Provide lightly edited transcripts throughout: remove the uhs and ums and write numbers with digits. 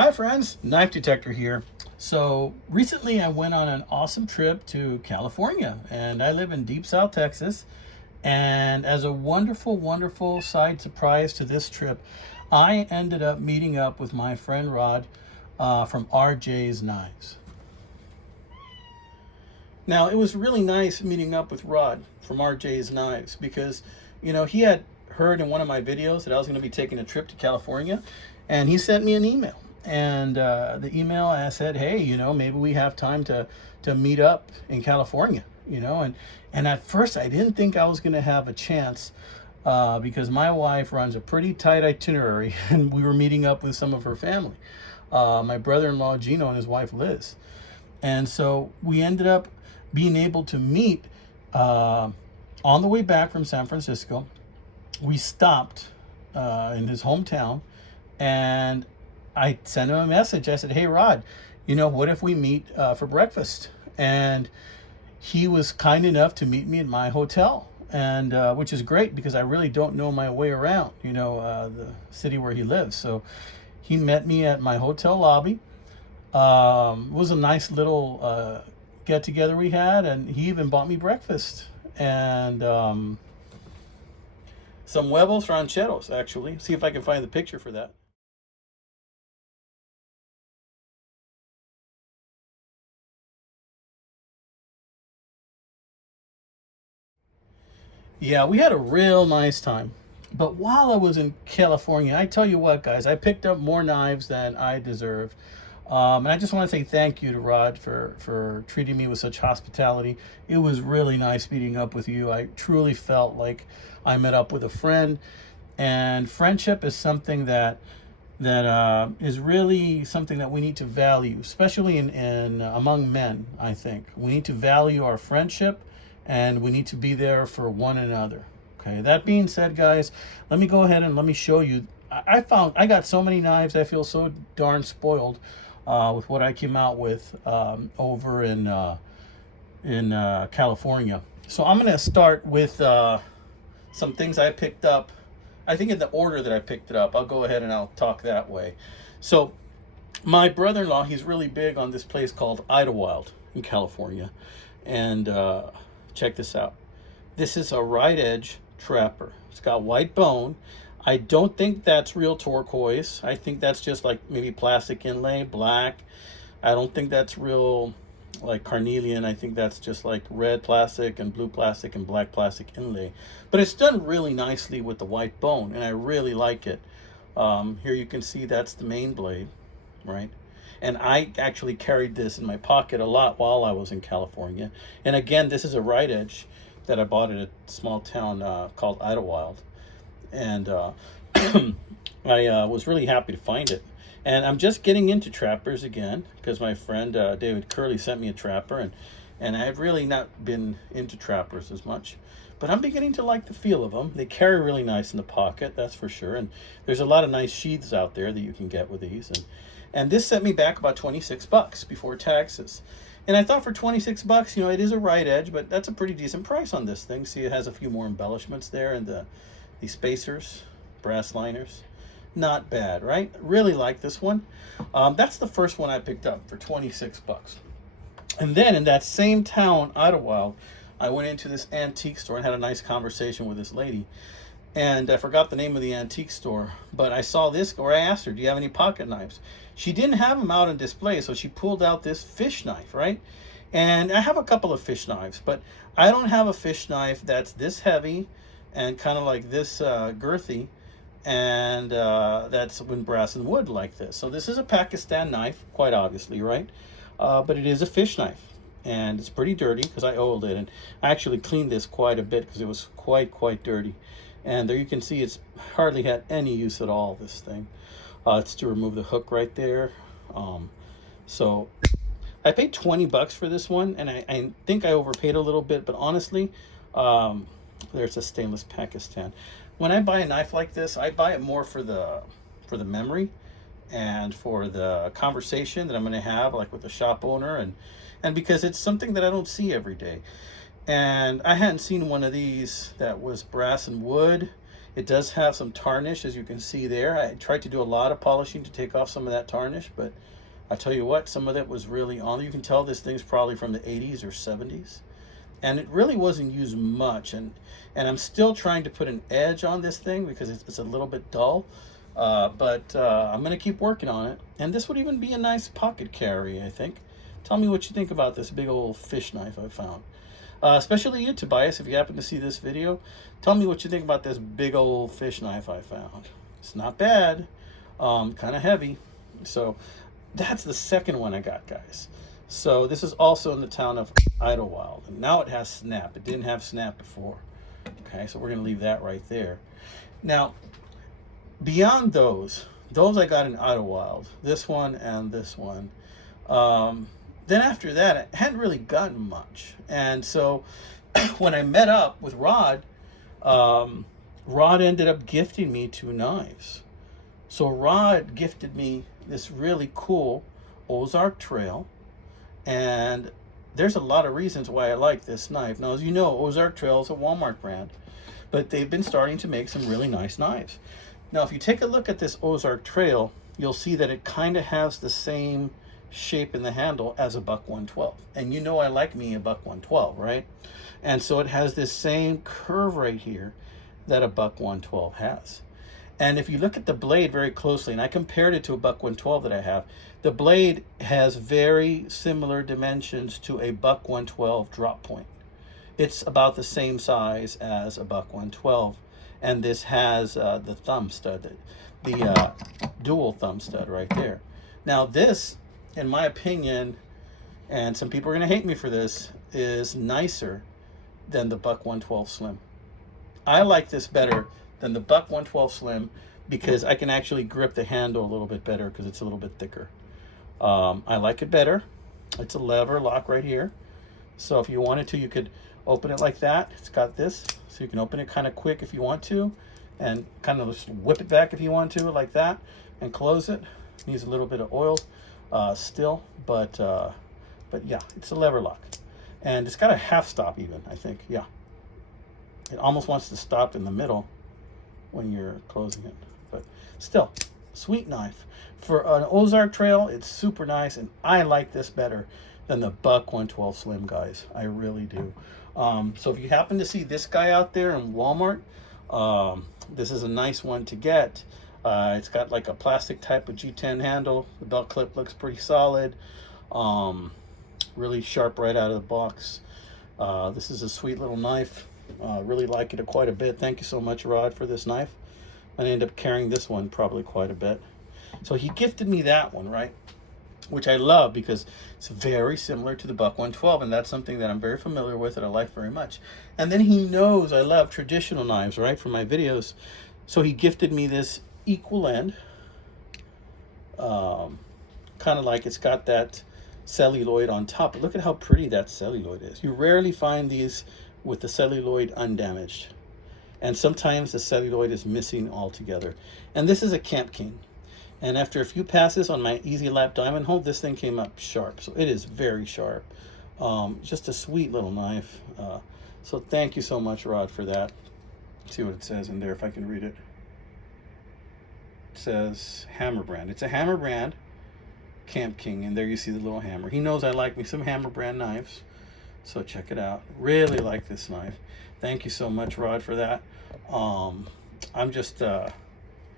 Hi friends, Knife Detector here. So recently I went on an awesome trip to California, and I live in deep South Texas. And as a wonderful side surprise to this trip, I ended up meeting up with my friend Rod from RJ's Knives. Now it was really nice meeting up with Rod from RJ's Knives because, he had heard in one of my videos that I was going to be taking a trip to California, and he sent me an email. And the email, I said, hey, maybe we have time to meet up in California, and at first I didn't think I was going to have a chance because my wife runs a pretty tight itinerary, and we were meeting up with some of her family, my brother-in-law Gino and his wife Liz. And so we ended up being able to meet on the way back from San Francisco. We stopped in his hometown, and I sent him a message. I said, hey, Rod, what if we meet for breakfast? And he was kind enough to meet me at my hotel, and which is great because I really don't know my way around, the city where he lives. So he met me at my hotel lobby. It was a nice little get together we had, and he even bought me breakfast and some huevos rancheros, actually. See if I can find the picture for that. Yeah, we had a real nice time. But while I was in California, I tell you what, guys, I picked up more knives than I deserved. And I just want to say thank you to Rod for treating me with such hospitality. It was really nice meeting up with you. I truly felt like I met up with a friend. And friendship is something that is really something that we need to value, especially in among men. I think we need to value our friendship, and we need to be there for one another. Okay, that being said, guys, let me go ahead and let me show you. I got so many knives. I feel so darn spoiled with what I came out with over in California. So I'm going to start with some things I picked up. I think in the order that I picked it up. I'll go ahead and I'll talk that way. So my brother-in-law, he's really big on this place called Idlewild in California. And check this out. This is a right edge trapper. It's got white bone. I don't think that's real turquoise. I think that's just like maybe plastic inlay, black. I don't think that's real like carnelian. I think that's just like red plastic and blue plastic and black plastic inlay. But it's done really nicely with the white bone, and I really like it. Here you can see that's the main blade, right? And I actually carried this in my pocket a lot while I was in California. And again, this is a right edge that I bought at a small town called Idlewild. And I was really happy to find it. And I'm just getting into trappers again because my friend David Curley sent me a trapper, and I've really not been into trappers as much. But I'm beginning to like the feel of them. They carry really nice in the pocket, that's for sure. And there's a lot of nice sheaths out there that you can get with these. And this set me back about 26 bucks before taxes. And I thought for 26 bucks, it is a right edge, but that's a pretty decent price on this thing. See, it has a few more embellishments there, and the spacers, brass liners. Not bad, right? Really like this one. That's the first one I picked up for 26 bucks. And then in that same town, Idlewild, I went into this antique store and had a nice conversation with this lady. And I forgot the name of the antique store, but I saw this, or I asked her, do you have any pocket knives? She didn't have them out on display, so she pulled out this fish knife, right? And I have a couple of fish knives, but I don't have a fish knife that's this heavy and kind of like this girthy, and that's in brass and wood like this. So this is a Pakistan knife, quite obviously, right? But it is a fish knife, and it's pretty dirty because I oiled it, and I actually cleaned this quite a bit because it was quite dirty. And there you can see it's hardly had any use at all, this thing. It's to remove the hook right there. So I paid 20 bucks for this one, and I think I overpaid a little bit, but honestly, there's a stainless Pakistan. When I buy a knife like this, I buy it more for the memory and for the conversation that I'm going to have, like with the shop owner, and because it's something that I don't see every day. And I hadn't seen one of these that was brass and wood, It does have some tarnish, as you can see there. I tried to do a lot of polishing to take off some of that tarnish, but I tell you what, some of it was really on. You can tell this thing's probably from the 80s or 70s. And it really wasn't used much. And I'm still trying to put an edge on this thing because it's a little bit dull. But I'm going to keep working on it. And this would even be a nice pocket carry, I think. Tell me what you think about this big old fish knife I found. Especially you, Tobias, if you happen to see this video, tell me what you think about this big old fish knife I found. It's not bad, kind of heavy. So that's the second one I got, guys. So this is also in the town of Idlewild, and now it has snap. It didn't have snap before. Okay, so we're gonna leave that right there. Now, beyond those I got in Idlewild, this one and this one. Then after that, I hadn't really gotten much. And so when I met up with Rod, Rod ended up gifting me 2 knives. So Rod gifted me this really cool Ozark Trail. And there's a lot of reasons why I like this knife. Now, as you know, Ozark Trail is a Walmart brand, but they've been starting to make some really nice knives. Now, if you take a look at this Ozark Trail, you'll see that it kind of has the same shape in the handle as a Buck 112. And you know I like me a Buck 112, right? And so it has this same curve right here that a Buck 112 has. And if you look at the blade very closely, and I compared it to a Buck 112 that I have, the blade has very similar dimensions to a Buck 112 drop point. It's about the same size as a Buck 112, and this has the thumb stud, the dual thumb stud right there. Now this, in my opinion, and some people are going to hate me for this, is nicer than the Buck 112 Slim. I like this better than the Buck 112 Slim because I can actually grip the handle a little bit better because it's a little bit thicker. I like it better. It's a lever lock right here. So if you wanted to, you could open it like that. It's got this, so you can open it kind of quick if you want to, and kind of just whip it back if you want to, like that, and close it. Needs a little bit of oil still, but yeah, it's a lever lock. And it's got a half stop even, I think, yeah. It almost wants to stop in the middle when you're closing it, but still, sweet knife. For an Ozark Trail, it's super nice, and I like this better than the Buck 112 Slim, guys. I really do. So if you happen to see this guy out there in Walmart, this is a nice one to get. It's got like a plastic type of G10 handle. The belt clip looks pretty solid. Really sharp right out of the box. This is a sweet little knife. Really like it quite a bit. Thank you so much, Rod, for this knife. I end up carrying this one probably quite a bit. So he gifted me that one, right? Which I love because it's very similar to the Buck 112, and that's something that I'm very familiar with and I like very much. And then he knows I love traditional knives, right, for my videos. So he gifted me this equal end. Kind of like it's got that celluloid on top. But look at how pretty that celluloid is. You rarely find these with the celluloid undamaged. And sometimes the celluloid is missing altogether. And this is a Camp King. And after a few passes on my Easy Lap diamond hole, this thing came up sharp. So it is very sharp. Just a sweet little knife. So thank you so much, Rod, for that. Let's see what it says in there, if I can read it. It says Hammer Brand. It's a Hammer Brand Camp King. And there you see the little hammer. He knows I like me some Hammer Brand knives. So check it out. Really like this knife. Thank you so much, Rod, for that. I'm just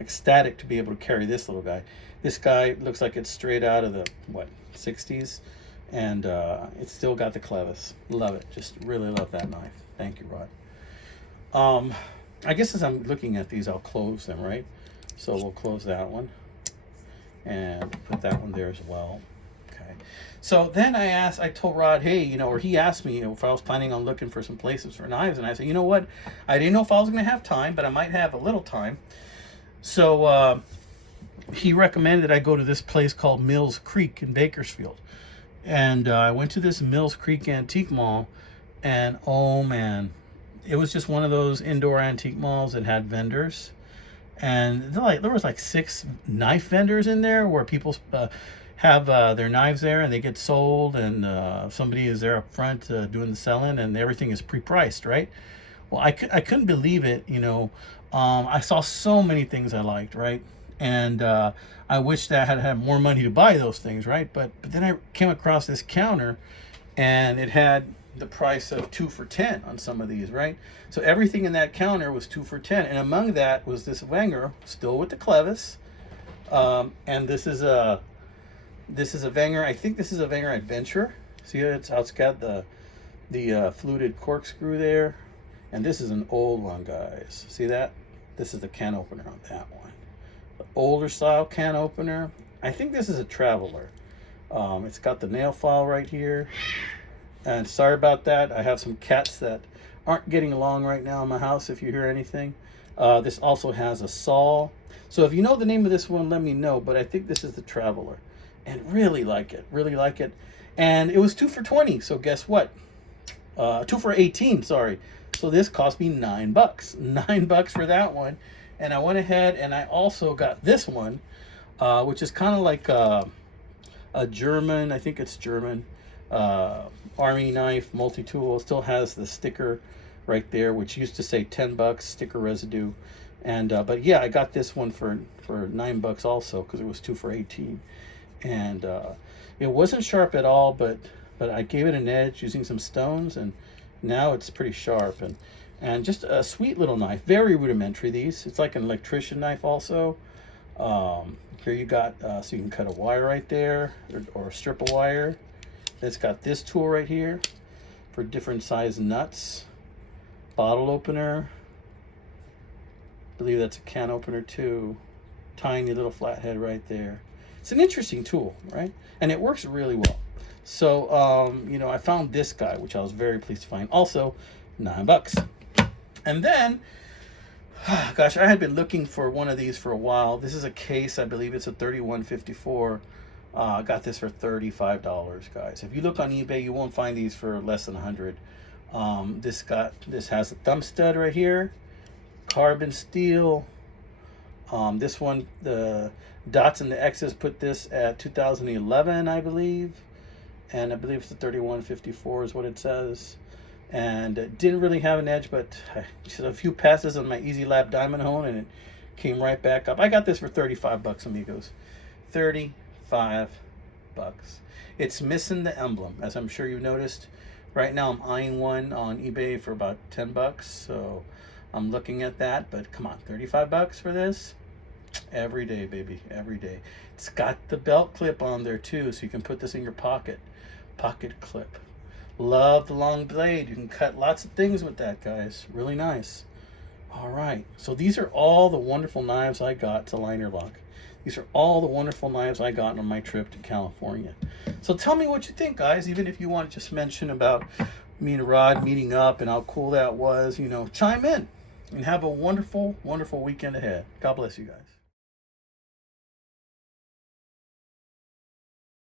ecstatic to be able to carry this little guy. This guy looks like it's straight out of the, what, 60s? And it's still got the clevis. Love it. Just really love that knife. Thank you, Rod. I guess as I'm looking at these, I'll close them, right? So we'll close that one. And put that one there as well. Okay. So then I told Rod, hey, you know, or he asked me, you know, if I was planning on looking for some places for knives. And I said, you know what? I didn't know if I was going to have time, but I might have a little time. So he recommended I go to this place called Mills Creek in Bakersfield. And I went to this Mills Creek Antique Mall, and oh man, it was just one of those indoor antique malls that had vendors. And there was like 6 knife vendors in there where people have their knives there and they get sold, and somebody is there up front doing the selling, and everything is pre-priced, right? Well, I couldn't believe it, you know. I saw so many things I liked, right? And I wish that I had had more money to buy those things, right? But then I came across this counter, and it had the price of 2 for 10 on some of these, right? So everything in that counter was 2 for 10, and among that was this Vanger, still with the clevis. And this is a Vanger. I think this is a Vanger Adventure. See, it's got the fluted corkscrew there, and this is an old one, guys. See that? This is the can opener on that one. The older style can opener. I think this is a Traveler. It's got the nail file right here. And sorry about that. I have some cats that aren't getting along right now in my house, if you hear anything. This also has a saw. So if you know the name of this one, let me know. But I think this is the Traveler. And really like it. Really like it. And it was 2 for 20. So guess what? 2 for 18, sorry. So this cost me $9. $9 for that one. And I went ahead and I also got this one, which is kind of like a German, I think it's German, army knife, multi-tool. It still has the sticker right there, which used to say $10, sticker residue. And but yeah, I got this one for $9 also, because it was 2 for 18. And it wasn't sharp at all, but I gave it an edge using some stones, and now it's pretty sharp. And just a sweet little knife, very rudimentary. These, it's like an electrician knife also. Here you got so you can cut a wire right there, or a strip of wire. It's got this tool right here for different size nuts. Bottle opener, I believe that's a can opener too. Tiny little flathead right there. It's an interesting tool, right? And it works really well. So, you know, I found this guy, which I was very pleased to find. Also, $9. And then, gosh, I had been looking for one of these for a while. This is a case, I believe it's a 3154. I got this for $35, guys. If you look on eBay, you won't find these for less than 100. This has a thumb stud right here, carbon steel. This one, the dots and the X's put this at 2011, I believe. And I believe it's the 3154 is what it says. And it didn't really have an edge, but just a few passes on my Easy Lap diamond hone, and it came right back up. I got this for $35, amigos. $35. It's missing the emblem, as I'm sure you noticed. Right now I'm eyeing one on eBay for about $10, so I'm looking at that. But come on, $35 for this? Every day, baby, every day. It's got the belt clip on there too, so you can put this in your pocket clip. Love the long blade. You can cut lots of things with that, guys. Really nice. All right, so these are all the wonderful knives I got to Liner Lock. These are all the wonderful knives I got on my trip to California. So tell me what you think, guys. Even if you want to just mention about me and Rod meeting up and how cool that was, you know, chime in. And have a wonderful, wonderful weekend ahead. God bless you guys.